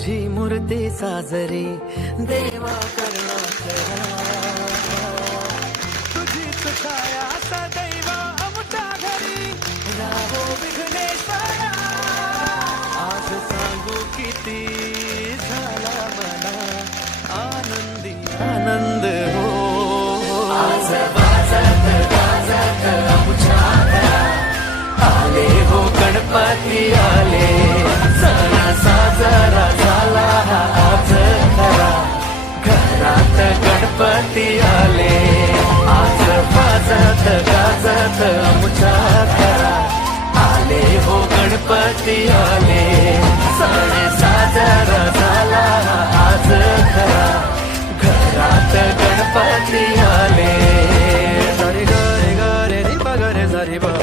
तुझी मूर्ती साजरी देवा करुणा करा, तुझीच छाया सदैव आमच्या घरी राहो विघ्नेश्वरा. आज सांगू किती झाला मला आनंदी आनंद हो. आज वाजत गाजत आमच्या घरात आले हो गणपती आले. सण साजरा झाला हा आज खरा, घरात गणपती आले. आज वाजत गाजत आमच्या घरात आले हो गणपती आले. सण साजरा झाला हा आज खरा, घरात गणपती आले. सारे ग रे ग रे रे ब ग रे सा रे ब